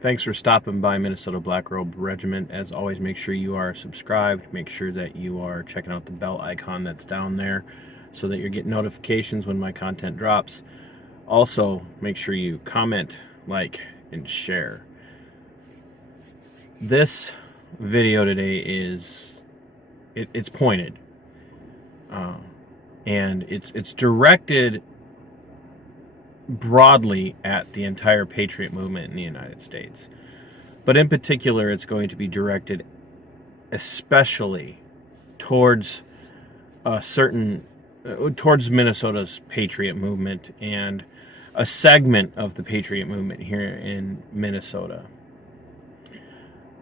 Thanks for stopping by Minnesota Black Robe Regiment. As always, make sure you are subscribed. Make sure that you are checking out the bell icon that's down there so that you're getting notifications when my content drops. Also, make sure you comment, like, and share. This video today it's pointed, and it's directed broadly at the entire Patriot movement in the United States. But in particular, it's going to be directed especially towards towards Minnesota's Patriot movement and a segment of the Patriot movement here in Minnesota.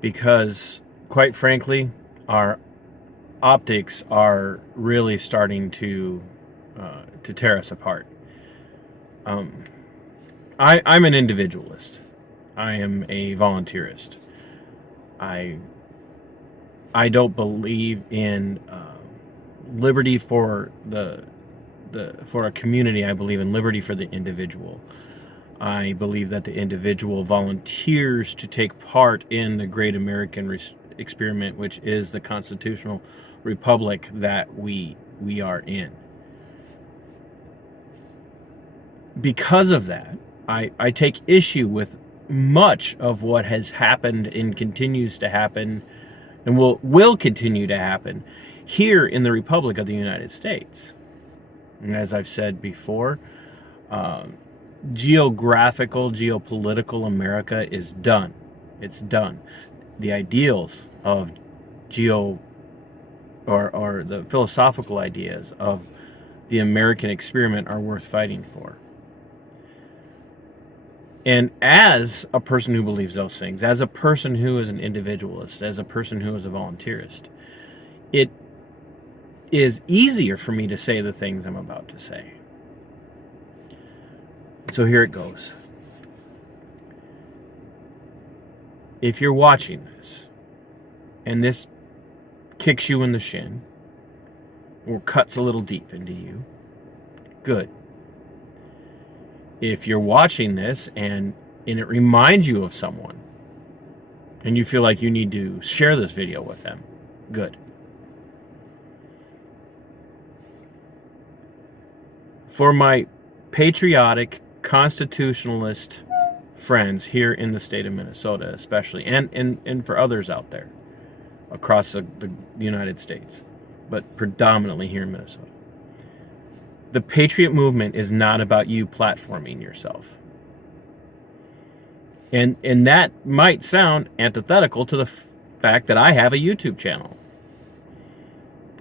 Because, quite frankly, our optics are really starting to tear us apart. I'm an individualist. I am a volunteerist. I don't believe in liberty for for a community. I believe in liberty for the individual. I believe that the individual volunteers to take part in the great American experiment, which is the constitutional republic that we are in. Because of that, I take issue with much of what has happened and continues to happen and will continue to happen here in the Republic of the United States. And as I've said before, geopolitical America is done. It's done. The ideals of or the philosophical ideas of the American experiment are worth fighting for. And as a person who believes those things, as a person who is an individualist, as a person who is a volunteerist, it is easier for me to say the things I'm about to say. So here it goes. If you're watching this, and this kicks you in the shin, or cuts a little deep into you, good. If you're watching this and it reminds you of someone, and you feel like you need to share this video with them, good. For my patriotic, constitutionalist friends here in the state of Minnesota especially, and for others out there across the United States, but predominantly here in Minnesota, the Patriot movement is not about you platforming yourself. And that might sound antithetical to the fact that I have a YouTube channel.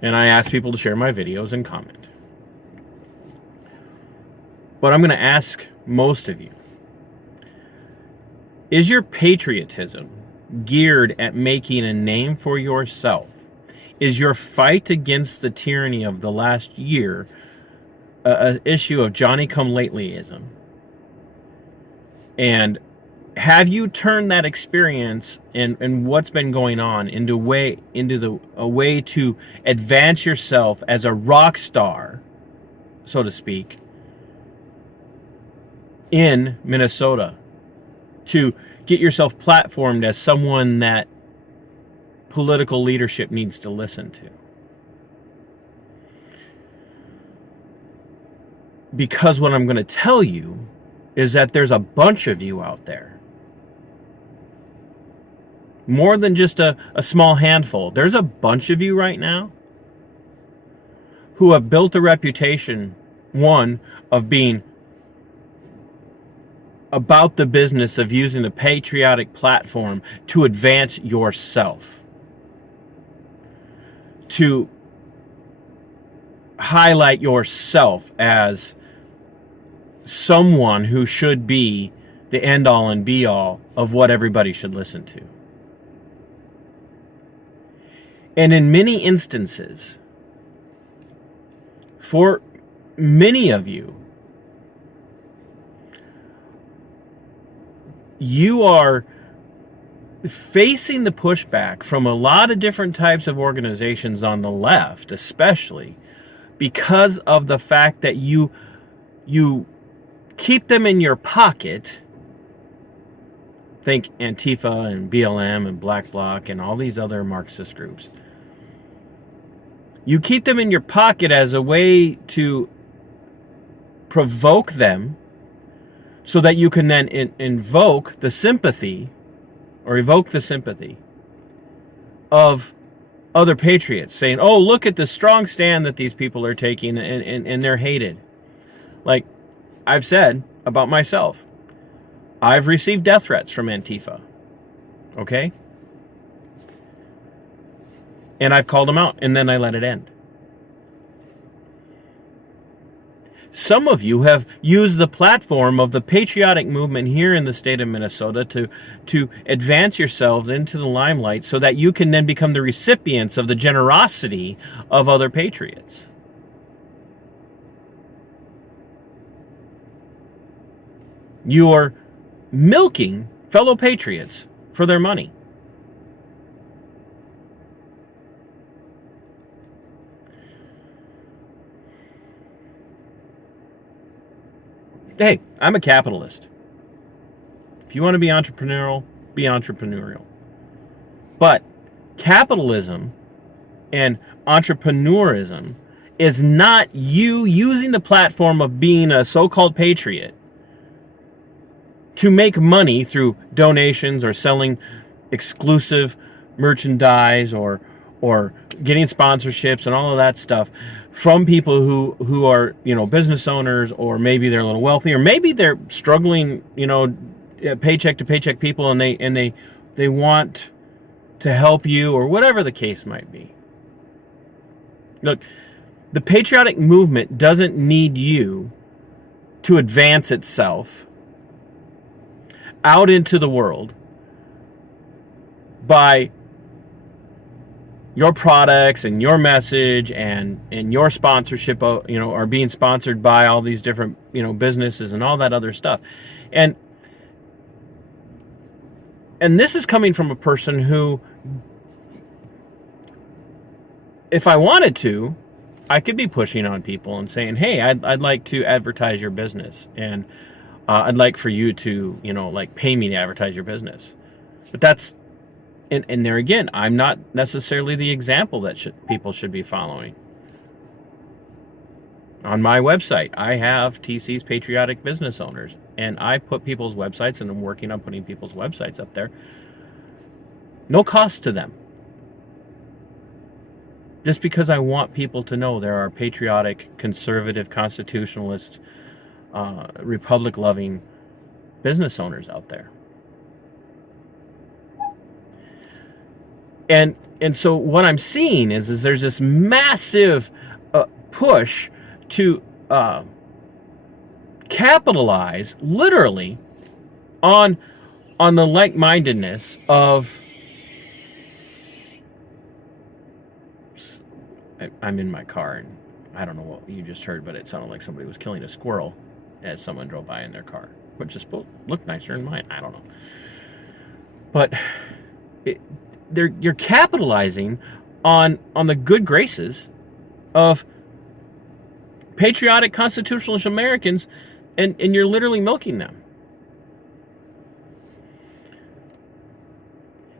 And I ask people to share my videos and comment. But I'm going to ask most of you, is your patriotism geared at making a name for yourself? Is your fight against the tyranny of the last year an issue of Johnny-come-latelyism? And have you turned that experience and what's been going on into a way to advance yourself as a rock star, so to speak, in Minnesota, to get yourself platformed as someone that political leadership needs to listen to? Because what I'm going to tell you is that there's a bunch of you out there. More than just a small handful. There's a bunch of you right now who have built a reputation, one, of being about the business of using a patriotic platform to advance yourself, to highlight yourself as someone who should be the end-all and be-all of what everybody should listen to. And in many instances, for many of you, you are facing the pushback from a lot of different types of organizations on the left, especially because of the fact that you keep them in your pocket think Antifa and BLM and Black Bloc and all these other Marxist groups. You keep them in your pocket as a way to provoke them so that you can then evoke the sympathy of other patriots, saying, oh, look at the strong stand that these people are taking, and they're hated. Like I've said about myself, I've received death threats from Antifa. Okay? And I've called them out, and then I let it end. Some of you have used the platform of the patriotic movement here in the state of Minnesota to advance yourselves into the limelight so that you can then become the recipients of the generosity of other patriots. You're milking fellow patriots for their money. Hey, I'm a capitalist. If you want to be entrepreneurial, be entrepreneurial. But capitalism and entrepreneurism is not you using the platform of being a so-called patriot to make money through donations or selling exclusive merchandise or getting sponsorships and all of that stuff from people who are, business owners, or maybe they're a little wealthy, or maybe they're struggling, paycheck to paycheck people, and they want to help you, or whatever the case might be. Look, the patriotic movement doesn't need you to advance itself out into the world by your products and your message and your sponsorship, are being sponsored by all these different, businesses and all that other stuff. And this is coming from a person who, if I wanted to, I could be pushing on people and saying, hey, I'd like to advertise your business, and I'd like for you to, pay me to advertise your business. But that's, and there again, I'm not necessarily the example that people should be following. On my website, I have TC's Patriotic Business Owners, and I put people's websites, and I'm working on putting people's websites up there. No cost to them. Just because I want people to know there are patriotic, conservative, constitutionalist, republic-loving business owners out there. And so what I'm seeing is there's this massive push to capitalize literally on the like-mindedness of. I'm in my car, and I don't know what you just heard, but it sounded like somebody was killing a squirrel as someone drove by in their car, which just looked nicer than mine. I don't know, but you're capitalizing on the good graces of patriotic constitutionalist Americans, and you're literally milking them.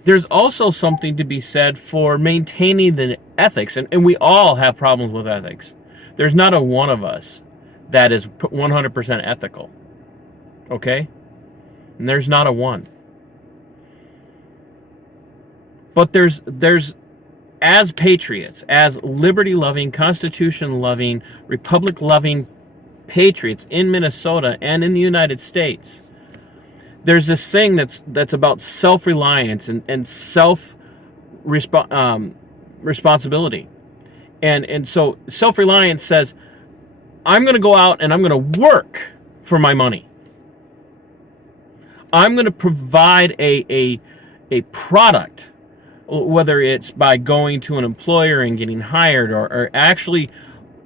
There's also something to be said for maintaining the ethics, and we all have problems with ethics. There's not a one of us that is 100% ethical, okay? And there's not a one. But there's as patriots, as liberty-loving, constitution-loving, republic-loving patriots in Minnesota and in the United States, there's this thing that's about self-reliance and responsibility. And so self-reliance says, I'm going to go out and I'm going to work for my money. I'm going to provide a product, whether it's by going to an employer and getting hired, or actually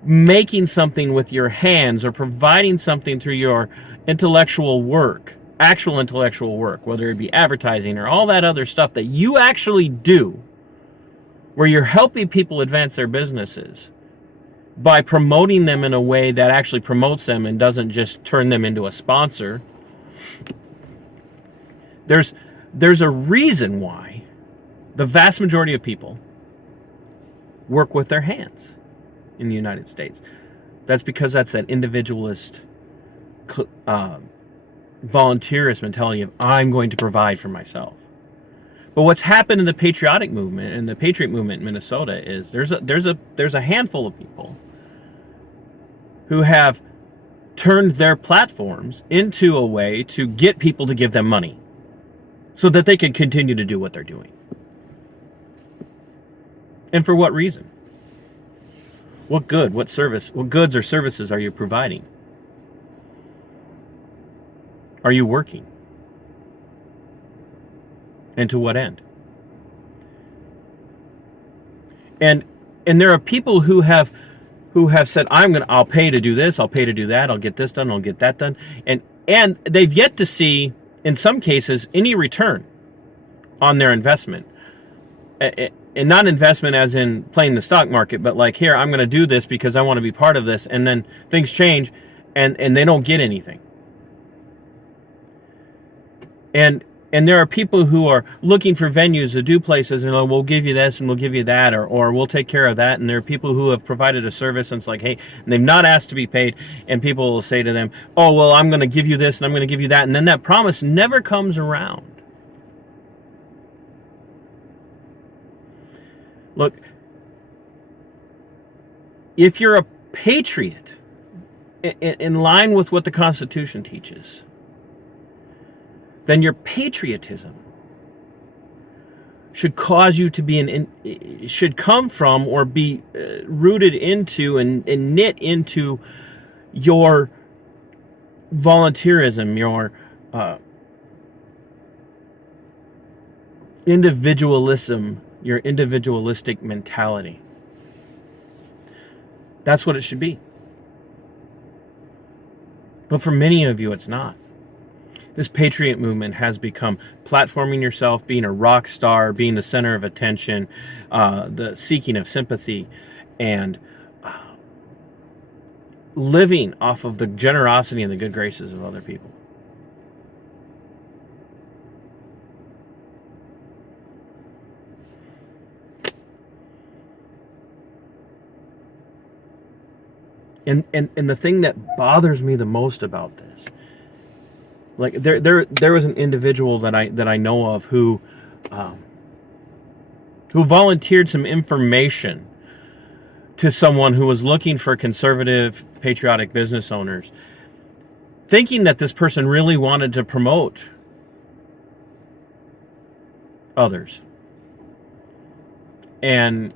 making something with your hands, or providing something through your intellectual work, actual intellectual work, whether it be advertising or all that other stuff that you actually do, where you're helping people advance their businesses by promoting them in a way that actually promotes them and doesn't just turn them into a sponsor. There's There's a reason why the vast majority of people work with their hands in the United States. That's because that's an individualist, volunteerist mentality of I'm going to provide for myself. But what's happened in the patriotic movement and the Patriot movement in Minnesota is there's a handful of people who have turned their platforms into a way to get people to give them money so that they can continue to do what they're doing. And for what reason? What good, what service, what goods or services are you providing? Are you working? And to what end? And there are people who have said, I'll pay to do this, I'll pay to do that, I'll get this done, I'll get that done. And they've yet to see, in some cases, any return on their investment. And not investment as in playing the stock market, but like, here, I'm going to do this because I want to be part of this. And then things change and they don't get anything. And there are people who are looking for venues to do places and we'll give you this and we'll give you that, or we'll take care of that. And there are people who have provided a service and it's like, hey, and they've not asked to be paid. And people will say to them, oh, well, I'm going to give you this and I'm going to give you that. And then that promise never comes around. Look, if you're a patriot in line with what the Constitution teaches, then your patriotism should cause you to be should come from or be rooted into and knit into your volunteerism, your individualism, your individualistic mentality. That's what it should be. But for many of you, it's not. This Patriot movement has become platforming yourself, being a rock star, being the center of attention, the seeking of sympathy, and living off of the generosity and the good graces of other people. And the thing that bothers me the most about this, like there was an individual that I know of who volunteered some information to someone who was looking for conservative, patriotic business owners, thinking that this person really wanted to promote others. And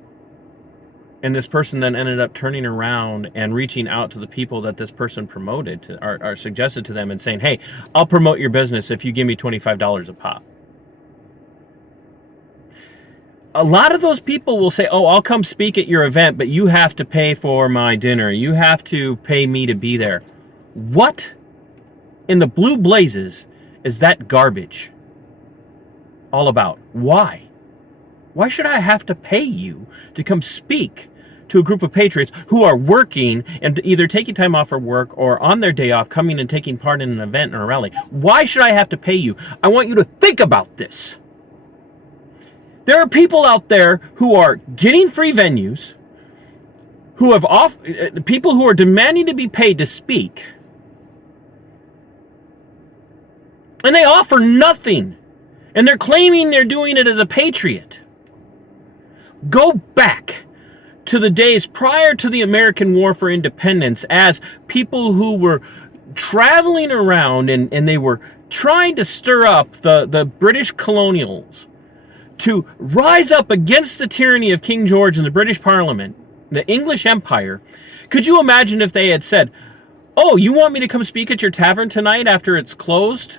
this person then ended up turning around and reaching out to the people that this person promoted or suggested to them and saying, hey, I'll promote your business if you give me $25 a pop. A lot of those people will say, oh, I'll come speak at your event, but you have to pay for my dinner. You have to pay me to be there. What in the blue blazes is that garbage all about? Why? Why should I have to pay you to come speak to a group of patriots who are working and either taking time off for work or on their day off coming and taking part in an event or a rally? Why should I have to pay you? I want you to think about this. There are people out there who are getting free venues, who have people who are demanding to be paid to speak, and they offer nothing, and they're claiming they're doing it as a patriot. Go back to the days prior to the American War for Independence as people who were traveling around and they were trying to stir up the British colonials to rise up against the tyranny of King George and the British Parliament, the English Empire. Could you imagine if they had said, oh, you want me to come speak at your tavern tonight after it's closed?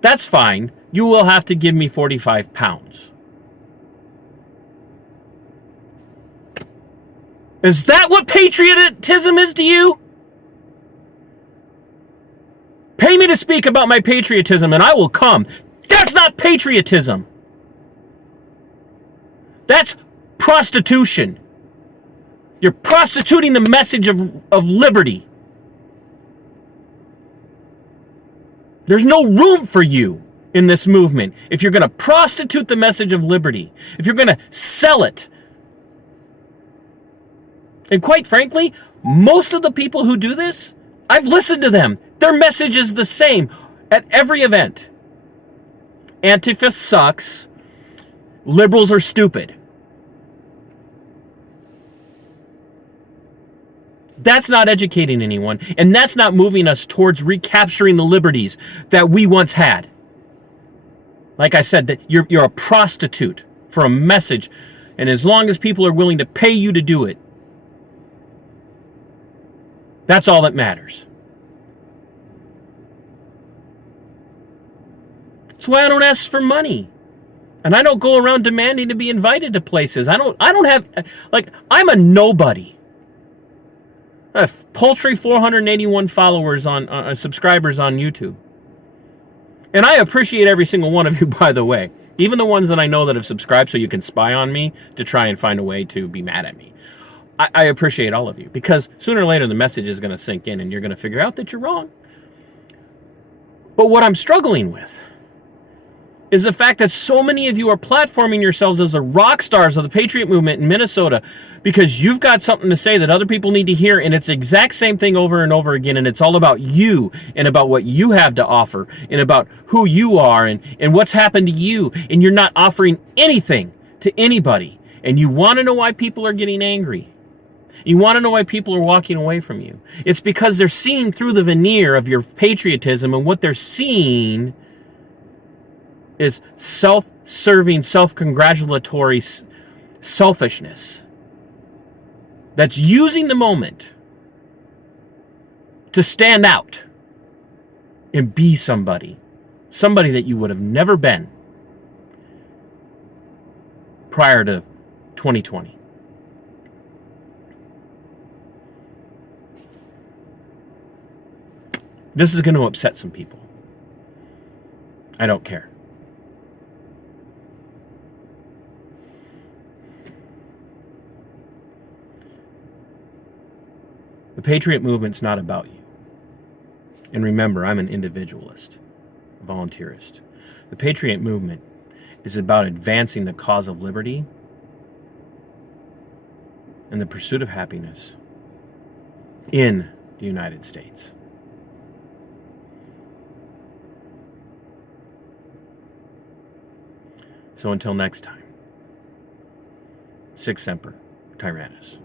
That's fine. You will have to give me 45 pounds. Is that what patriotism is to you? Pay me to speak about my patriotism and I will come. That's not patriotism. That's prostitution. You're prostituting the message of liberty. There's no room for you in this movement, if you're going to prostitute the message of liberty, if you're going to sell it, and quite frankly, most of the people who do this, I've listened to them. Their message is the same at every event. Antifa sucks. Liberals are stupid. That's not educating anyone, and that's not moving us towards recapturing the liberties that we once had. Like I said, that you're a prostitute for a message, and as long as people are willing to pay you to do it, that's all that matters. That's why I don't ask for money. And I don't go around demanding to be invited to places. I don't have, like, I'm a nobody. I have paltry 481 followers on subscribers on YouTube. And I appreciate every single one of you, by the way. Even the ones that I know that have subscribed so you can spy on me to try and find a way to be mad at me. I appreciate all of you, because sooner or later the message is going to sink in and you're going to figure out that you're wrong. But what I'm struggling with is the fact that so many of you are platforming yourselves as the rock stars of the Patriot movement in Minnesota because you've got something to say that other people need to hear, and it's the exact same thing over and over again, and it's all about you and about what you have to offer and about who you are and what's happened to you, and you're not offering anything to anybody. And you want to know why people are getting angry. You want to know why people are walking away from you. It's because they're seeing through the veneer of your patriotism, and what they're seeing is self-serving, self-congratulatory selfishness that's using the moment to stand out and be somebody that you would have never been prior to 2020. This is going to upset some people. I don't care. The Patriot movement's not about you. And remember, I'm an individualist, a volunteerist. The Patriot movement is about advancing the cause of liberty and the pursuit of happiness in the United States. So until next time, Sic Semper Tyrannis.